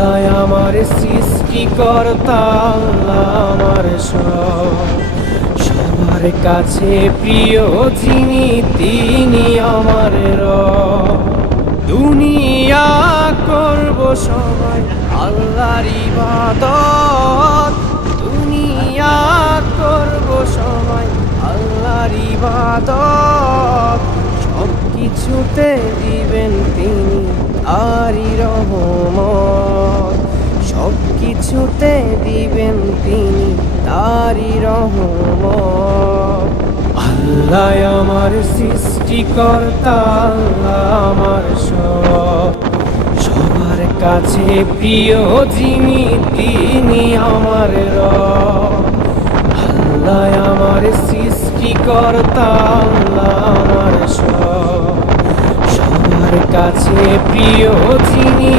আল্লাহ আমার সৃষ্টিকর্তা, আল্লাহ আমার সবার কাছে প্রিয় যিনি, তিনি আমার রব। দুনিয়া করব সবাই আল্লাহর ইবাদত, দুনিয়া করব সবাই আল্লাহর ইবাদত। সব কিছুতে দিবেন তিনি তারই রহমত, সব কিছুতে দিবেন তিনি তারই রহমত। আল্লাহ আমার সৃষ্টিকর্তা, আল্লাহ আমার সবার কাছে প্রিয় যিনি, তিনি আমার রব। আল্লাহ আমার সৃষ্টিকর্তা, আল্লাহ আমার সবার কাছে প্রিয় যিনি,